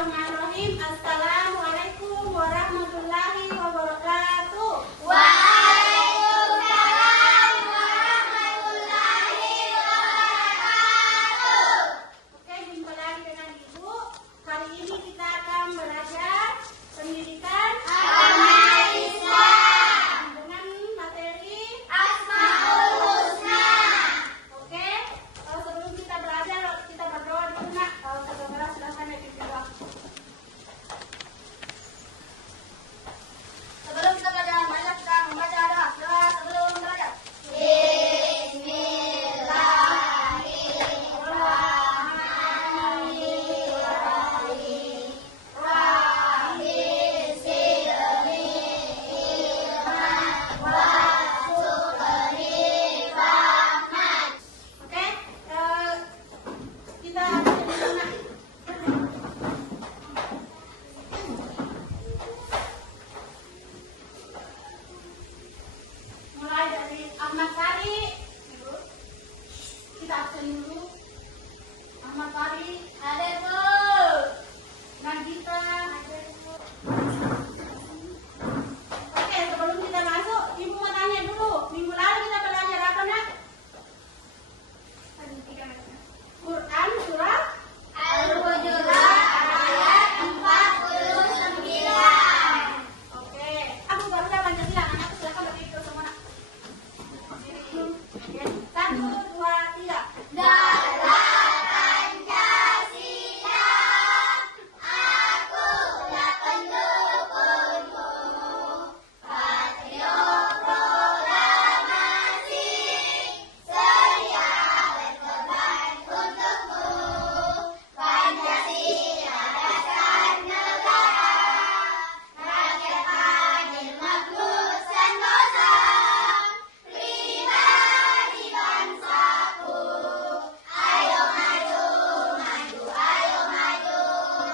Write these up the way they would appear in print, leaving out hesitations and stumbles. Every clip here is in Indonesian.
Bismillahirrahmanirrahim. Assalamualaikum warahmatullahi wabarakatuh. Waalaikumsalam warahmatullahi wabarakatuh. Oke, jumpa lagi dengan Ibu. Kali ini kita akan belajar pendidikan Agama Islam dengan materi. Asmaul Husna. Oke, sebelum kita belajar, kita berdoa dulu nak. Kalau saudara silahkan naik doa. Sebelum kita belajar, mari kita membaca doa sebelum belajar. Bismillahirrahmanirrahim. Rabbi zidni ilman warzuqni fahman. Oke, kita dulu nak. Mulai dari Ahmad Sari. Kita absen dulu. Ahmad Sari, Hadir Bu. Nagita. Oke, sebelum kita masuk, Ibu mau tanya dulu. Minggu lalu kita belajar apa nak? Quran surah. Al-Hujurat ayat 49. Oke, aku baru dah Pancasila. Anakku silakan berdiri terus semua nak. Oke, 1, 2, 3. Dalam Pancasila, akulah pendukungmu. Patriot proklamasi, sedia berkorban untukmu. Pancasila dasar negara, rakyat adil makmur sentosa, pribadi bangsaku. Ayo maju, maju, ayo maju,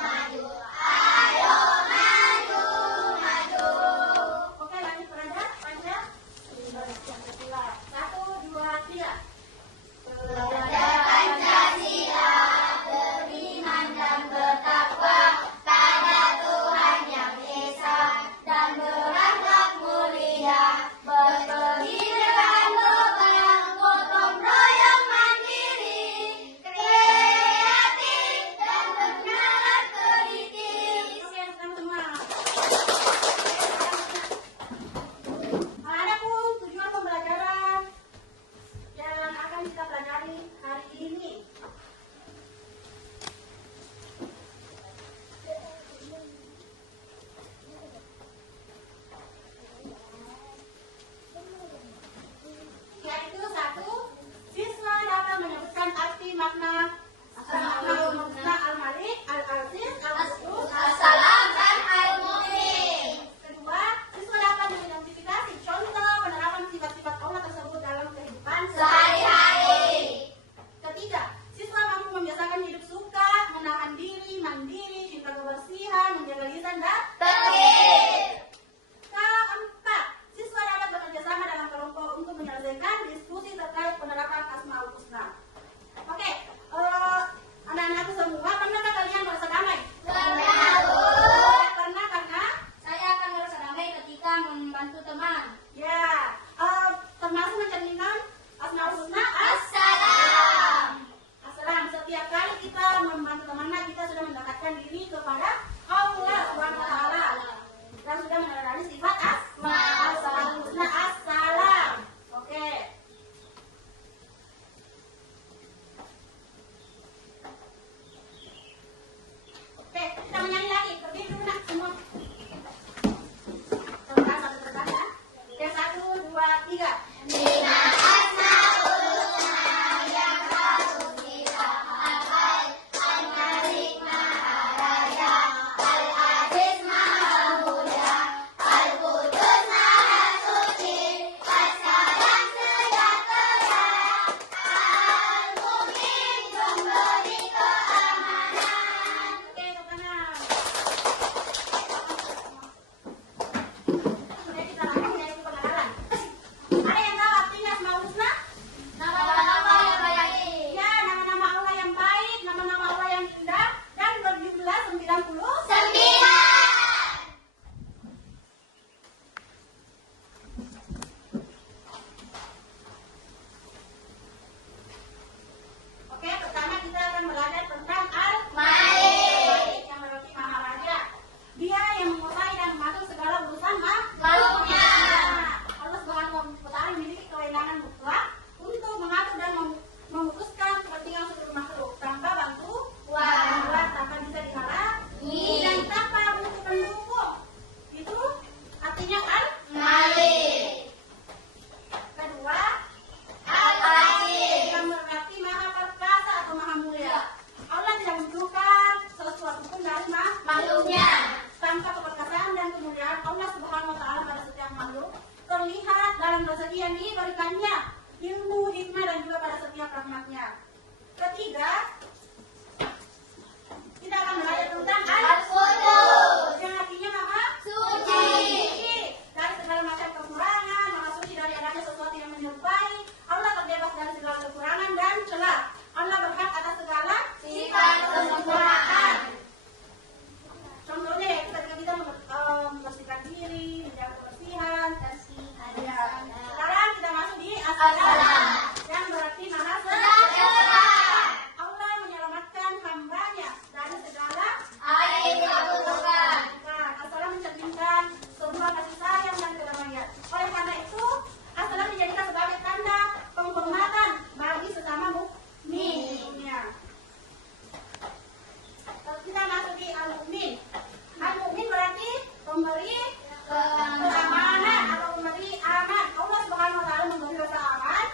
maju, ayo maju, maju. Oke, lanjut belajar. Pancasila. 1, 2, 3. Belajar Pancasila, beriman dan bertakwa pada Tuhan Yang Esa dan berakhlak mulia, berkegiatan lobang, gotong royong mandiri, kreatif dan bernalar teliti. Oke, sama-sama. Ada pun tujuan pembelajaran yang akan kita pelajari hari ini. Yaitu 1, siswa dapat menyebutkan arti makna Asmaul Husna Al-Malik, Al-Aziz, Al-Qudus, Assalam dan al-mu'min. Kedua, siswa dapat mengidentifikasi contoh penerapan sifat-sifat Allah tersebut dalam kehidupan Sehari-hari. Ketiga, siswa mampu membiasakan hidup suka, menahan diri, mandiri, cinta kebersihan, menjaga lisan dan Tertib. keempat, siswa dapat bekerja sama dalam kelompok untuk menyelesaikan diskusi terkait penerapan Asmaul Husna. Oke, anak-anakku semua, pernahkah kalian merasa damai? Pernah, Bu. Pernah karena Saya akan merasa damai ketika membantu teman. ya, termasuk mencerminkan Asmaul Husna Assalam. Assalam. Setiap kali kita membantu teman, kita sudah mendekatkan diri kepada Allah Subhanahu wa Ta'ala dan sudah meneladani sifat Asmaul Husna. Assalam. Oke. Oke, kita menyanyi lagi. Berdiri dulu nak semua. Satu terbang ya. Oke, 1, 2, 3. Lima asmaul husna yang harus kita hafal. Al-Malik Maha Raya, Al-Aziz Maha Mulia, Al-Qudus Maha Suci, Assalam sejahtera, Al-Mu'min memberi keamanan. Oke, ke kanan. Oke, kita lanjut yaitu pengenalan. Ada yang tahu dan juga pada setiap rahmatnya. Ketiga, kita akan belajar tentang Al-Qudus. yang artinya apa? Suci. Dari segala macam kekurangan, maha suci dari adanya sesuatu yang menyerupai. Allah terbebas dari segala kekurangan dan celah. Allah berhak atas segala Sifat kesempurnaan. Contohnya ya, ketika kita membersihkan diri, menjaga kebersihan. Ya. Sekarang kita masuk di as-salam, yang berarti maha Sejahtera. Allah menyelamatkan hambanya dari segala Aib keburukan. Nah, as-salam mencerminkan sebuah kasih sayang dan kedamaian. Oleh karena itu, as-salam dijadikan sebagai tanda penghormatan bagi sesama mukmin. Ya. Terus kita masuk di al-mukmin. Al-mukmin berarti pemberi keamanan atau pemberi aman. Allah Subhanahu wa taala memberi rasa aman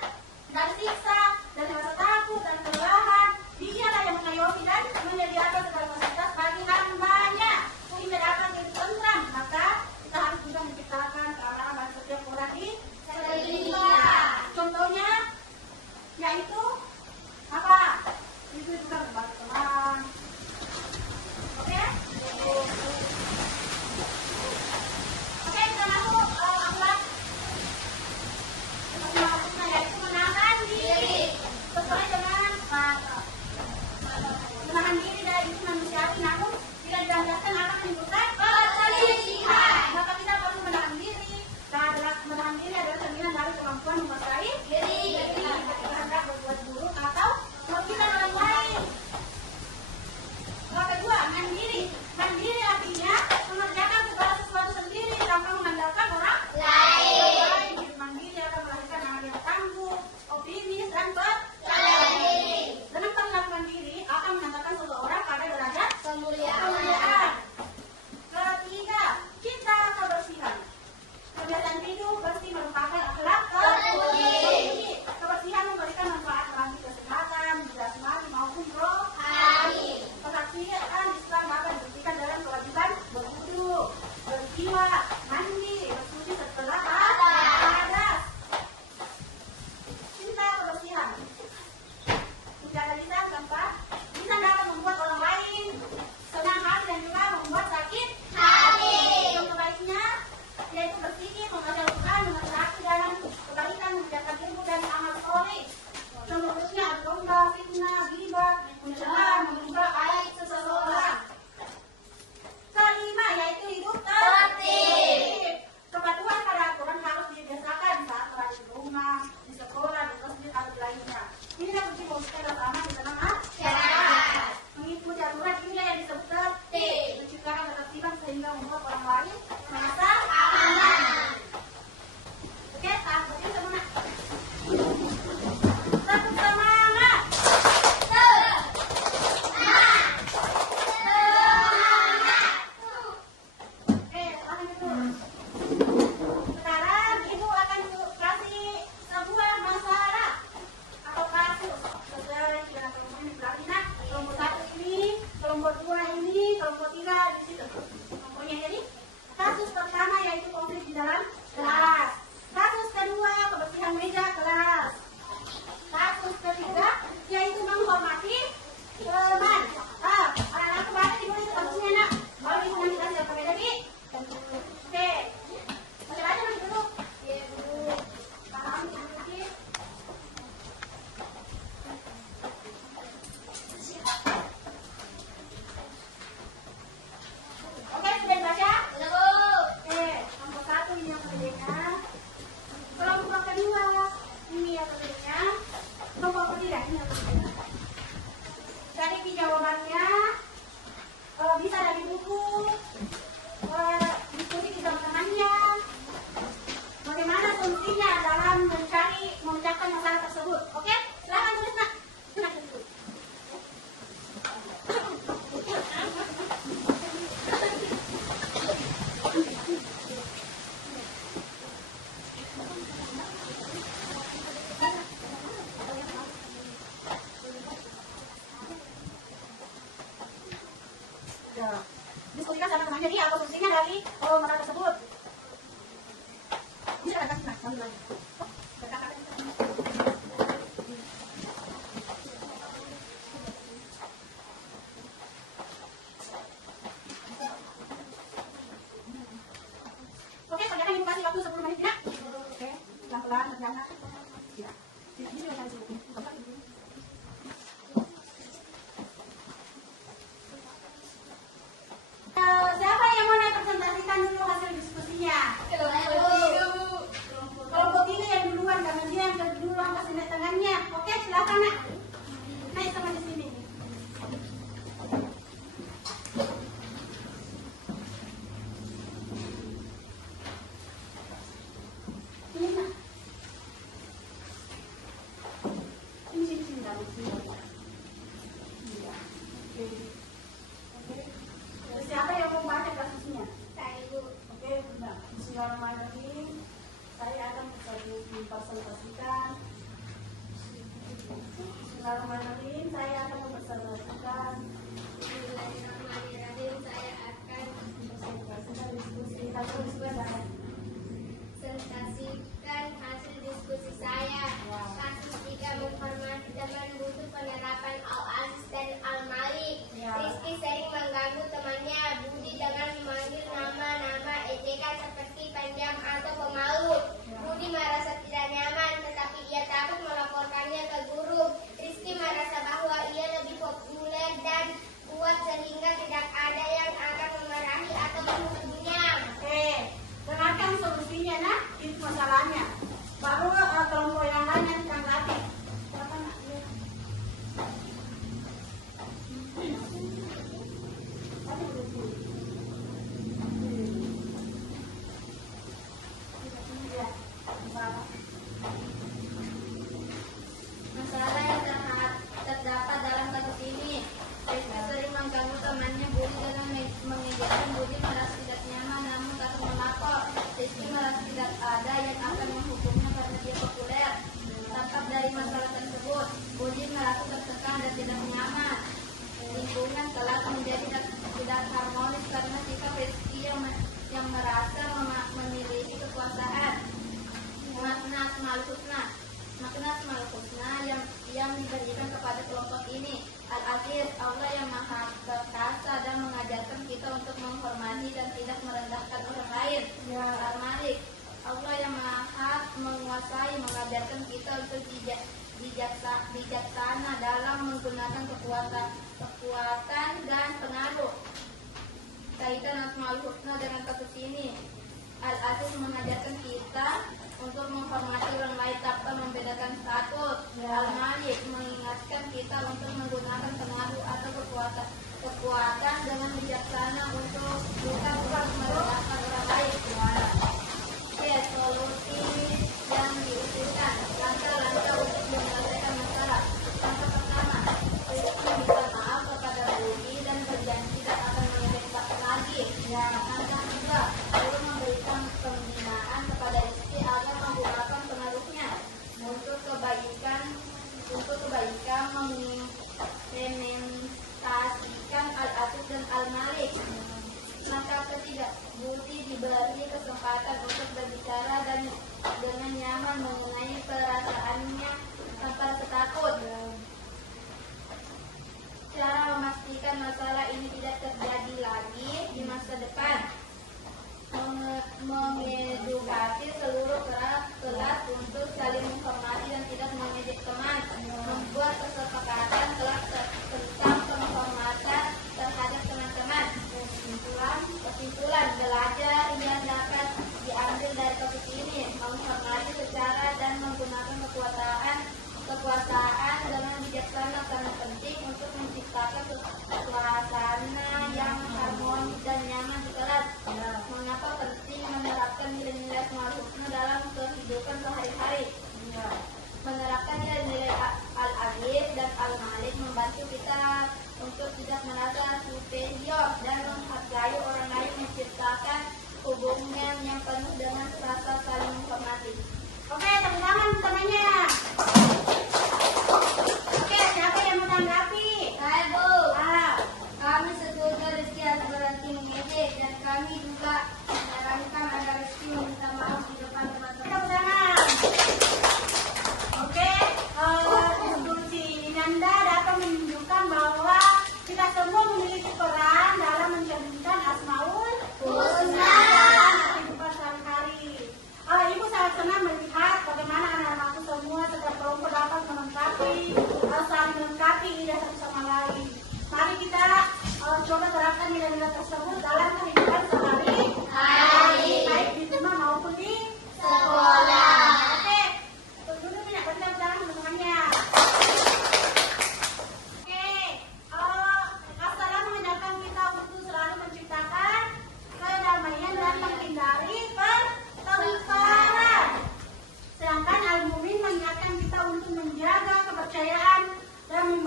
Siapa yang mau presentasikan dulu hasil diskusinya? Kelompok 3 yang duluan, karena dia yang duluan kasih naik tangannya. Oke, silakan nak. Naik sama di sini. Ini nak. Ini sini dalam sini. Iya. Oke. Oke. Terus siapa yang mau baca kasusnya? Oke, benar. Bismillahirrahmanirrahim. Saya akan mempresentasikan. Bismillahirrahmanirrahim. Saya akan mempresentasikan hasil diskusi saya. Kasus 3 menghormati teman butuh penerapan Al-Aziz dan Al-Malik. Rizky sering mengganggu temannya Budi dengan memanggil nama-nama ejekan seperti panjang atau pemalu. Budi merasa tidak nyaman, tetapi ia takut melaporkannya ke guru. Rizky merasa bahwa ia lebih populer dan kuat sehingga tidak ada yang akan memarahi atau menghubunginya. Oke, dengarkan solusinya nak, itu masalahnya. Baru kelompok yang lain yang ditanggapi. Siapa nak? Masalah yang terdapat dalam kasus ini, Rizky sering mengganggu temannya Budi dengan mengejekkan. Budi merasa tidak nyaman namun takut melapor. Rizky merasa tidak ada yang akan menghukumnya karena dia populer. Dampak dari masalah tersebut, Budi merasa tertekan dan tidak nyaman. Lingkungan telah menjadi tidak harmonis karena sikap Rizky yang merasa memiliki kekuasaan. Makna Asmaul Husna yang diberikan kepada kelompok ini. Al-Aziz, Allah yang Maha Perkasa dan mengajarkan kita untuk menghormati dan tidak merendahkan orang lain. Al-Malik, Allah yang Maha Menguasai mengajarkan kita untuk bijaksana dalam menggunakan kekuatan dan pengaruh. Kaitan Asmaul Husna dengan kasus ini, Al-Aziz mengajarkan kita untuk menghormati orang lain tanpa membedakan status. Al-Malik mengingatkan kita untuk menggunakan pengaruh atau kekuatan dengan bijaksana untuk bukan merendahkan orang lain. Oke, solusi yang diusulkan. Langkah-langkah untuk menyelesaikan masalah. Langkah pertama, Rizky minta maaf kepada Budi dan berjanji tidak akan mengejek lagi. Langkah kedua, perlu memberikan pembinaan kepada Rizky agar menggunakan pengaruhnya untuk kebaikan mengimplementasikan Al-Aziz dan Al-Malik. Langkah ketiga, Budi diberi kesempatan untuk berbicara dan dengan nyaman mengenai perasaannya tanpa rasa takut. Cara memastikan masalah ini tidak terjadi lagi di masa depan, mengedukasi seluruh kelas untuk saling menghormati dan tidak mengejek teman, membuat kesepakatan kelas tentang penghormatan terhadap teman-teman. Kesimpulan belajar yang dapat diambil dari kasus ini, menghormati secara dan menggunakan kekuasaan dengan bijaksana sangat penting untuk menciptakan suasana yang harmonis dan nyaman di kelas. Mengapa penting menerapkan nilai-nilai Asmaul Husna dalam kehidupan sehari-hari? Menerapkan nilai-nilai Al-Aziz dan Al-Malik membantu kita untuk tidak merasa superior dan menghargai orang lain, menciptakan hubungan yang penuh dengan rasa saling menghormati. Oke, tepuk tangan temannya. Oke, siapa yang mau tanggapi? Saya Bu, Ah, kami setuju Rizky harus berhenti mengejek dan kami juga menyarankan agar Rizky meminta maaf di depan teman-teman. tepuk tangan.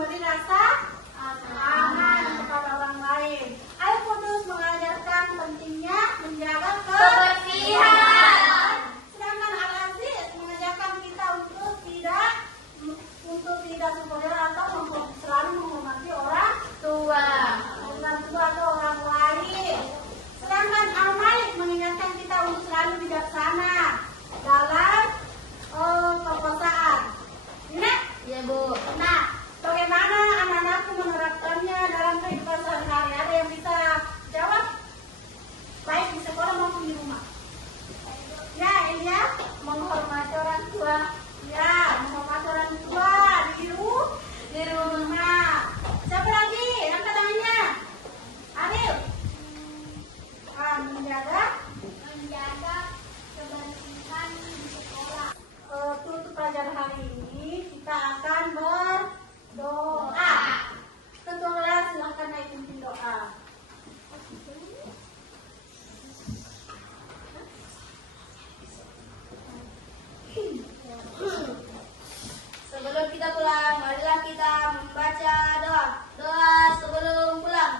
memberi rasa aman kepada orang lain. Ayat Kudus mengajarkan pentingnya menjaga kebersihan. Sedangkan Al-Aziz mengajarkan kita untuk tidak superior atau selalu menghormati orang tua atau orang lain. Sedangkan Al-Malik mengingatkan kita untuk selalu bijaksana dalam perkosaan. Nah, Ya, Bu. nah, bagaimana anak-anakku menerapkannya dalam kehidupan sehari-hari? Ada yang bisa jawab? Baik di sekolah maupun di rumah. Ya, Elia, menghormati orang tua. Ya, menghormati orang tua di rumah. Siapa lagi? Angkat tangannya. Adil. Menjaga kebersihan di sekolah. Untuk pelajaran hari ini kita akan berdoa. Ketua kelas silahkan naik pimpin doa. Sebelum kita pulang, marilah kita membaca doa. Doa sebelum pulang.